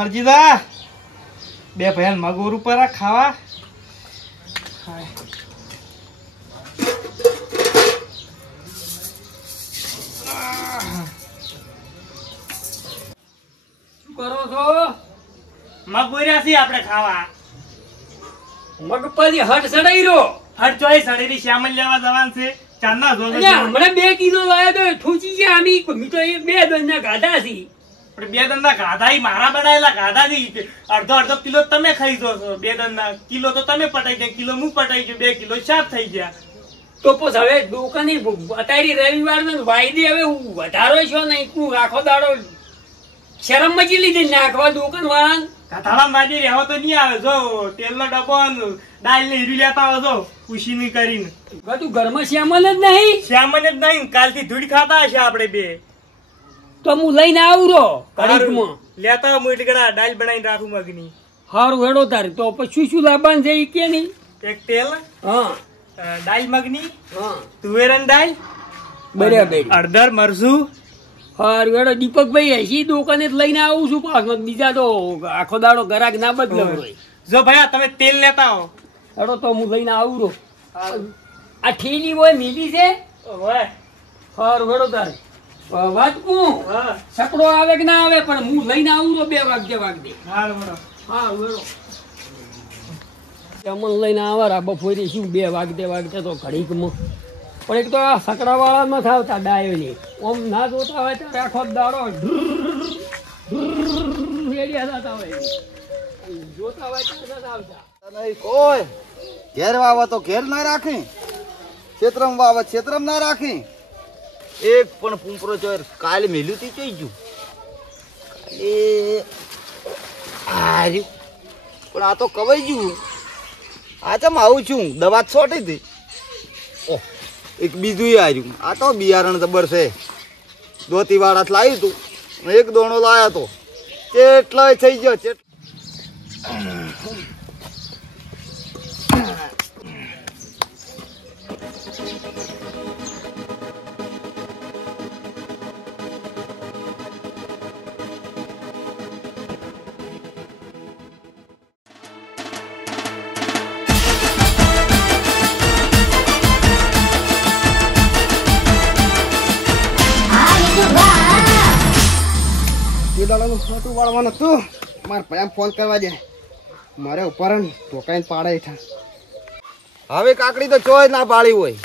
હરજીદા બે ભયાન મગોર ઉપર આ ખાવા શું કરો છો? મગોર્યા છીએ આપણે ખાવા. મગપતિ હટ સડાઈ રહ્યો. હટ ચોઈ સડેરી શ્યામલ લેવા જવાનું છે. ચાંદના જોજો હમણાં 2 કિલો લાયા તો ઠૂચી છે આમી મીઠો 2 દંડા ગાધા છે. પણ 2 દંડા ગાધા ઈ મારા બનાયેલા ગાધા થી અડધો કિલો તમે ખાઈ દો છો. 2 દંડા કિલો તો તમે પટાઈ ગયા, કિલો હું પટાઈ ગયો, 2 કિલો શાપ થઈ ગયા. તો પછી હવે દુકાને અત્યારે રવિવાર ને વાયદે હવે વધારો છો નહીં તું આખો દાડો શરમ મચી લીધી નાખવા દુકાન વાળા કથાળા માજી રહેવા તો નહીં આવે. જો તેલનો ડબ્બો દાળ ને હીરું લેતા આવો છો ઉશીની કરીને. તું ઘરમાં શ્યામલ જ નહીં? શ્યામલ જ નહીં, કાલથી ધૂળ ખાતા હશે આપણે બે. તો હું લઈને આવું રો કડીકમાં લેતા આવો મુટકડા દાળ બનાવીને રાખું મગની. હારું હેડો તારે તો પછી શું લાવવાનું છે એ કે નહીં? એક તેલ, હા દાળ મગની, હા તુવેરની દાળ, બરાબર, હળદર મરચું. હારું હેડો દીપકભાઈ હસી દુકાને જ લઈને આવું છું પાછો. બીજા તો આખો દાડો ગરાક ના બદલો. જો ભાઈ તમે તેલ લેતા આવો. હેડો તો હું લઈને આવું રો. આ ઠેલી હોય મિલી છે. હારું હેડો તારે વાત કહું સકડો આવે કે ના આવે પણ હું લઈને આવું રો 2 વાગે. હા હેડો અમન લઈને આવા બપોરે શું 2 વાગતે તો ઘડીકમાં. પણ એક તો આ સકડા વાળા માં થાવતા ડાયો ને ઓમ ના જોતા હોય ત્યારે આખો દાડો રેડિયા થતા હોય, જોતા હોય ત્યારે આવતા નહીં. કોઈ ઘેર વાવે તો ઘેર ના રાખી, ક્ષેત્રમાં વાવે ક્ષેત્રમાં ના રાખી. એક પણ પૂંપરો ચોર કાલે મેલ્યું તી ચોઈ ગયું કાલે પણ આ તો કવાઈ ગયું. આ ચમ આવું છું દવા છોટી હતી. ઓહ એક બીજું આવ્યું. આ તો બિયારણ જબર છે. દોતી વાળા લાવ્યું તું, એક દોણો લાવ્યો તો કેટલાય થઈ ગયો. છોટું વાળવાનું તું મારે ભાઈ ફોન કરવા દે. મારે ઉપર ઢોકાઈને પાડે હેઠા. હવે કાકડી તો ચોય ના પાડી હોય.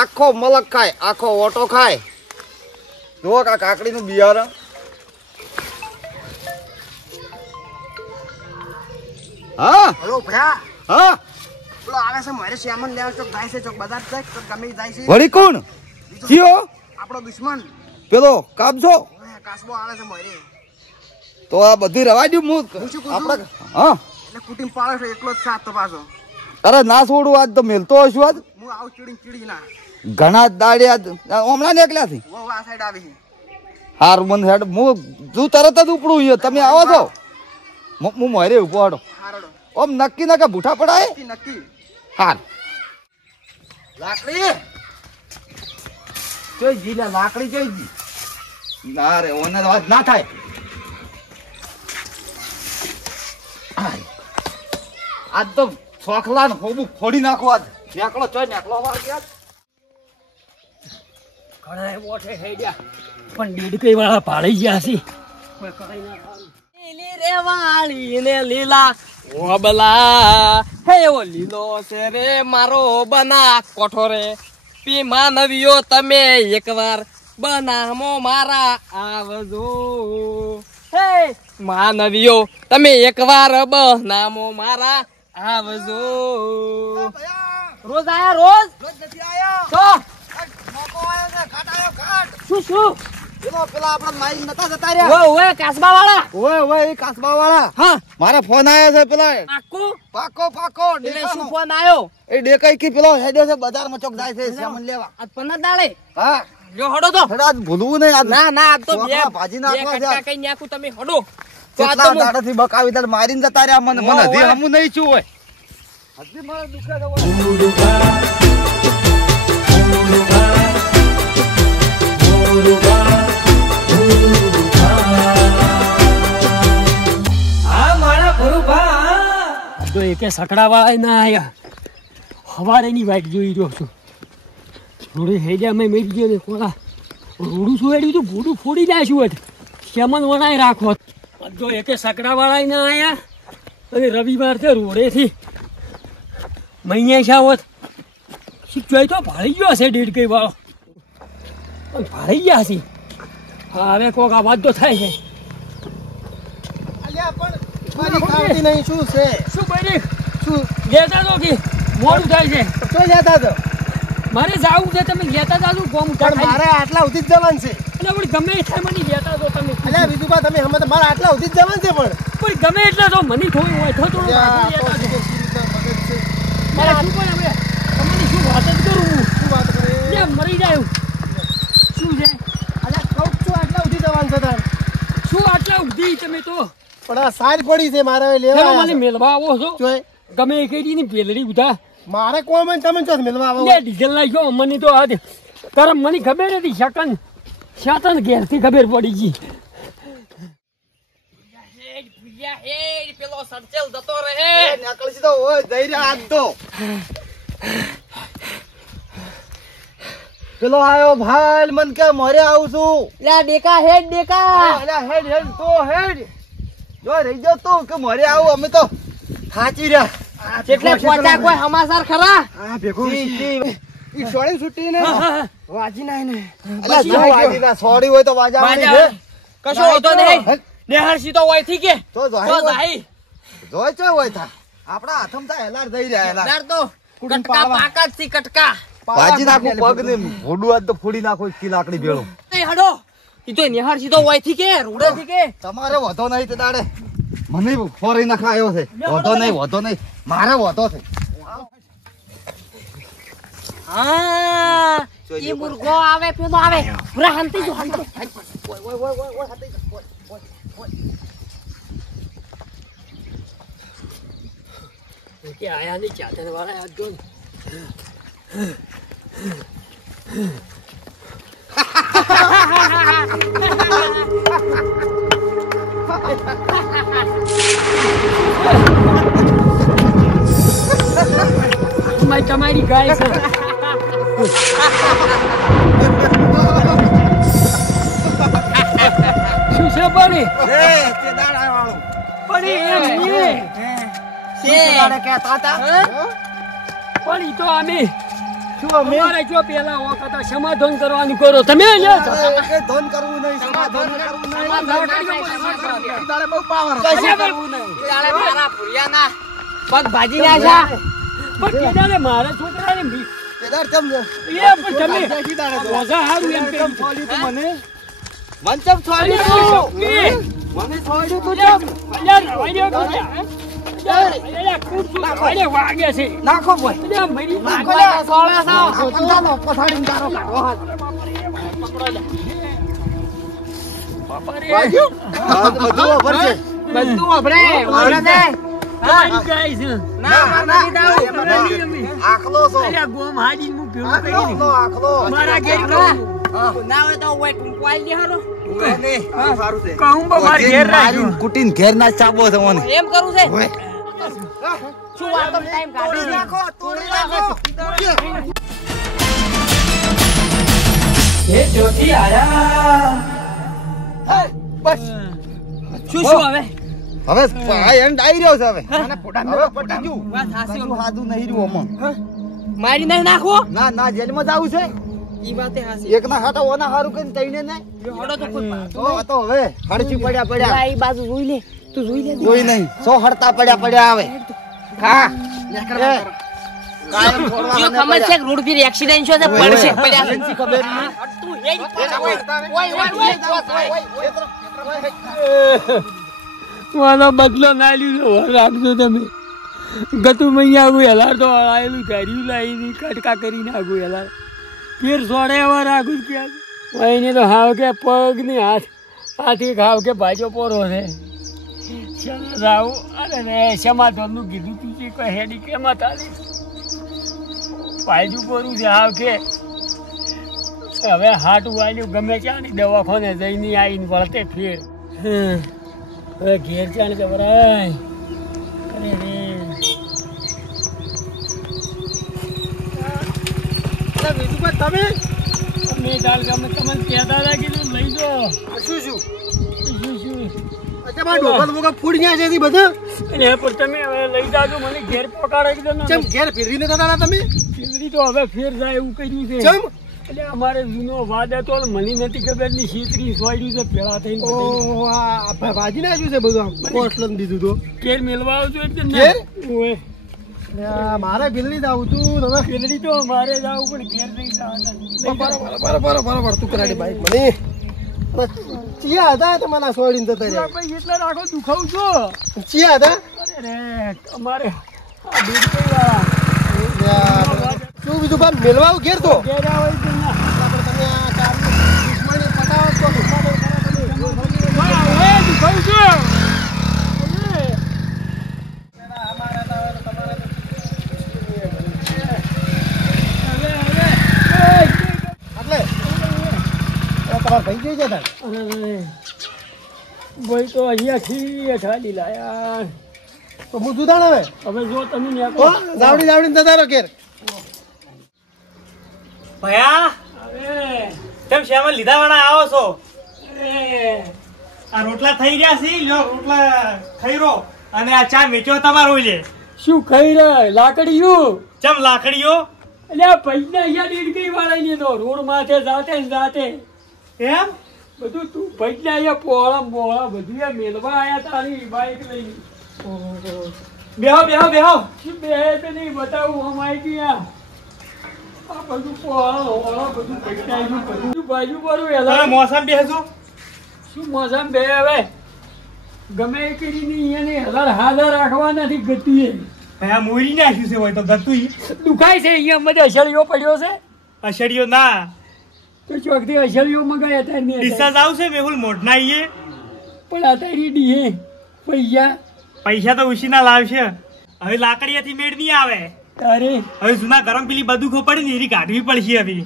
આખો મલક ખાય, આખો ઓટો ખાય. જો આ કાકડીનું બિયારણ. હા હલો ભયા, હા પેલો આવે છે મારે શ્યામન લેવા ચોક જાય છે, ચોક બજાર જાય ચોક ગમે જાય છે. વળી કોણ કયો? આપણો દુશ્મન પેલો કાબજો કાસબો આવે છે મારે. તો આ બધી રવા દઉં હું આપણે. હા એટલે કુટુંબ પાડે છે એકલો જ સાથ તો પાછો. અરે ના છોડું આજ તો મેલતો હશું. આજ હું આવું ચીડી ના ઘણા દાડ્યા હમણાં નીકળ્યા છે. વો આ સાઈડ આવી છે. હાર મને હેડ હું તું તરત જ ઉપડું અહીંયા. તમે આવો છો હું મારે ઉભો હાડો. હારડો ઓમ નક્કી ના કે બુઠા પડાય. નક્કી હાર લાકડી જોઈ જી લે, લાકડી જોઈ જી. ના રે ઓને વાત ના થાય. આજ તો છોકલા ને હોબું ફોડી નાખો. આજ નેકળો ચોય નેકળો વાગ્યા. ઘણા મોટે થઈ ગયા પણ દેડકઈ વાળા પાડી ગયા છે. રે વાળી ને લીલા ઓબલા હે ઓ લીલો છે રે મારો બના કોઠો રે પી માનવીઓ તમે એકવાર બનામો મારા આવજો. હે માનવીઓ તમે એકવાર બનામો મારા આવજો. રોજ આયા રોજ નથી આયો. તો મોકો આયો છે. ઘાટ આયો ઘાટ. શું પેલા આપણા માઈ નતા જતા રહ્યા. ઓય કાસબા વાળા. ઓય એ કાસબા વાળા. હા મારા ફોન આવ્યો છે. પેલા પાકો એટલે શું ફોન આવ્યો? એ ડેકાઈ કી પેલો હેડે છે બજારમાં ચોક જાય છે સામાન લેવા. આજ 15 દાડે હા લ્યો હડો તો. હેડા આજ ભૂલવું નહીં. આજ ના આજ તો બે ભાજી નાખવા છે. કઈ નાખું તમે હડો. તો આ કેટલા તો દાડાથી બકાવી તાર મારીને જતા રહ્યા. મને ઓય, હજી ઓય. હમું નહીં છું હોય. હજી મારે દુખે છે. તો એકે સકડાવાળા ના આયા સવારેની વાઈટ જોઈ રહ્યો છું રોડે હેજા મેં મેરી ગયો ને કોલા રોડું સુવાડ્યું તું ભૂડું ફોડી નાખ્યું હોત શેમન વણાઈ રાખો જો એકે સકડાવાળા ના આયા અને રવિવાર છે રોડેથી મહિને શા હોત જોઈ તો ભાળી ગયો હશે 1.5 કઈ વાળો ભાળી ગયા છે હા હવે કોક અવાજ તો થાય છે શું છે શું ભાઈ શું લેતા તો કે મોડું થાય છે તો લેતા તો મારે જાવું છે તમે લેતા જાજો કોમ પણ મારે આટલા સુધી જ જવાનું છે એટલે પણ ગમે એ થાય મને લેતા તો તમે અલ્યા વિધુબા તમે હમણાં તો મારે આટલા સુધી જ જવાનું છે પણ ગમે એટલે તો મને થોડું હોય થોડું લેતા જો મારે શું પણ હવે તમને શું વાત જ કરું હું શું વાત કરે લે મરી જાય શું છે અલ્યા કહું છું આટલા સુધી જવાનું છે તાર શું આટલા ઉધી તમે તો પણ આ સાર પડી છે મારે લેવા મને મેલવા આવો છો જોઈ ગમે એ કઈ ની પેલડી ઉધા મારે કોમ તમે ચો મેલવા આવો લે ડીઝલ નાખ્યો મને તો આજ કરમ મને ખબર નથી શકન શાતન ઘેરથી ખબર પડી ગઈ પેલો સંચેલ જતો રહે નકળસી તો ઓય જઈ રહ્યા આજ તો પેલો આયો ભાઈ મન કે મોરે આવું છું લે ડેકા હેડ ડેકા અલ્યા હેડ હેડ તો હેડ જો રહી જાવ તો કે મોરે આવું અમે તો થાચી રહ્યા એટલે પોતા કોઈ સમાચાર ખરા આ ભેગું ઈ છોડી છૂટી ને વાજી નાય ને અલ્યા જો વાજી ના સોડી હોય તો વાજાવાની છે કશો હોતો નહીં નેહરસી તો હોય થી કે તો તો જાય જાય જોય છે હોય થા આપડા હાથમ તા હેલાર થઈ રહ્યા હેલાર દર તો કટકા પાકા થી કટકા વાજી નાખું પગ ને ભોડું આજ તો ફોડી નાખો કી લાકડી ભેળો નહીં હડો ઈ તો નેહરસી તો હોય થી કે રોડે થી કે તમારે વધો નહીં તે દાડે મને ફોરી નાખાયો છે વધો નહીં મારે વધો છે હા ઈ મુર્ગો આવે પેલો આવે પૂરા હંતી જો હંતી કે આયા ની ચાદર વાળા આ જો તમારી ગાય છે શું છે પાણી પાણી એમ નહીં પણ ઈ તો અમે અમારે જો પેલા વખત સમાધાન કરવાનું કરો તમે ધોન કરવું નહીં સમાધાન કરવું પગ ભાજી ના છે પણ કેદારે મારા છોકરાને કેદાર ચમ એ પણ તમે રોજા હારું એમ કે છોડી તું મને મન ચમ છોડી તું મને છોડી તું ચમ અલ્યા રવાડ્યો તો અલ્યા કુછ અરે વાગે છે નાખો બોય અલ્યા મરી નાખો સોળા સાવ પંજાનો પછાડીને તારો કાઢો હાથ બાપા રે વાગ્યું હા તો બધું ખબર છે બધું અભરે ઓરે દે હા ગાય છે ના આખલો છો અલ્યા ગોમ હાજી મુ ભેળું કરી આખલો મારા ઘેર ના હોય તો ઓય ટુંકવાઈ લે હાલો સારું છે કહું બાર ઘેર રાખ્યું કુટીન ઘેર ના ચાબો છે મને એમ કરું છે ઓય શું વાતો ટાઈમ કાઢી નાખો તોડી નાખો એ જોથી આયા બસ શું હવે હવે આ એન્ડ આવી રહ્યો છે હવે હવે પટી ગયું વાત હાસી કશું હાદું નહીં રહ્યું ઓમાં મારી નહીં નાખો ના ના જેલમાં જ આવું છે ઈ વાતે હાસી એક ના હાટા ઓના હારું કરીને તઈને ને હડો તો કોઈ તો હવે હડચી પડ્યા ઈ બાજુ જોઈ લે તું જોઈ લે કોઈ નહીં 100 હડતા પડ્યા આવે હા કાયમ છોડવા જો ખબર છે રોડ પર એક્સિડન્ટ છે પડશે પડ્યા એનસી ખબર નહીં તું હેડ વાલો બદલો ના લીધો રાખજો તમે ગતું મૈયા આગું હેલાર તો આયેલું ગાડીયું લાવી કટકા કરીને આગું હેલાર ફેર સોડે એવા રાખું ક્યાં એને તો હાવ કે પગ ને હાથ એક હાવ કે ભાજો પોરો છે રાવ અરે રે સમાધાનનું કીધું તું છે કોઈ હેડી કેમાં તાલી ભાઈજુ પોરું છે હાવ કે હવે હાટું વાલ્યું ગમે ત્યાંની દવાખાને જઈને આવીને વળતે ફેર હવે ઘેર ચાલે જવરાય અરે રે તમે અમે ચાલ ગમે તમને કહેતા હતા કીધું લઈ દો શું શું શું અચ્છા મારા ડોકા બોકા ફૂડ ગયા છે બધા એટલે પણ તમે હવે લઈ જાજો મને ઘેર પકાડાઈ દો ને ચમ ઘેર ફેરવીને દાદા તમે ફેરવી તો હવે ફેર જાય એવું કર્યું છે ચમ એટલે અમારે જૂનો વાદ હતો ને મને નથી ખબર ની શીતરી સોયડી છે પેલા થઈને ઓહો આ ભાજી નાખ્યું છે બધું કોટલન દીધું તો કેર મેલવા આવજો એકદમ ઘેર? ઓએ મારે બિલડી જ આવું તું તમે પેલડી તો મારે જ આવું પણ ઘેર નહીં જવાના બરાબર તું કરાડી બાઈક મને ચિયા હતા તમારા સોડીને જતા રહ્યા ભાઈ એટલે રાખો દુખાવું છો ચિયા હતા અરે રે અમારે આ દૂધ કઈ વાળા શું બીજું બાપ મેલવા આવું ઘેર તો ઘેર આવે છે ને તમે આ ચારની દુશ્મની પટાવો તો દુખાવું છું એટલે તમારા ભાઈ જોઈ જતા ભાઈ તો અહીંયાથી ખાલી લાયા તો હું જુદા હવે હવે જો તમે જાવડી જતા રહો ઘેર ભયા હવે કેમ શ્યામલ લીધા વાળા આવો છો અરે આ રોટલા થઈ ગયા છે લ્યો રોટલા ખાઈ રો અને આ ચા વેચો તમારો લે શું ખાઈ રહ્યા લાકડીયું ચમ લાકડીઓ એટલે આ પૈસા અહીંયા દીડકી વાળાની તો રોડ માથે જાતે ને જાતે એમ બધું તું પૈસા અહીંયા પોળા બધું આ મેલવા આયા તારી બાઈક લઈને બેહો બેહો બેહો શું બે તો નહીં બતાવું અમારી ગયા આ બધું પોળા બધું પૈસા બધું બાજુ પર તમે વેલા મોસમ બેહજો શું મોસમ બે હવે ગમે એ કરીને અહીંયા હાજર રાખવા નથી ગતિએ ભયા મોરી નાખ્યું છે હોય તો ગતું દુખાય છે અહીંયા બધે અસળીઓ પડ્યો છે અષડિયો ના તો ચોકથી અસળીઓ મંગાયા હતા ડિસ્ચાર્જ આવશે મેહુલ મોઢના આઈએ પણ આ તારી ડીહે પૈસા પૈસા તો ઉછીના લાવશે હવે લાકડીયાથી મેળ નહીં આવે તારે હવે જૂના ગરમ પેલી બધું પડી ને એની કાઢવી પડશે હવે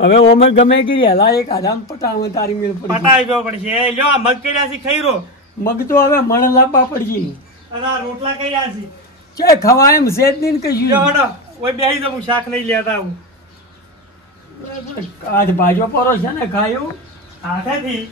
હવે અમે ગમે કરી હલા એક આધામ પટાવે તારી મેળ પડી પટાવી દેવો પડશે લ્યો આ મગ કર્યા છે ખાઈ રો મગ તો હવે મણ લાવવા પડશે અને આ રોટલા કર્યા છે છે ખવાય એમ છે જ નહીં ને કશું લ્યો હડો ઓય બેહી જાઉં હું શાક નહીં લેતા આવું આજ ભાજો પરો છે ને ખાયું હાથેથી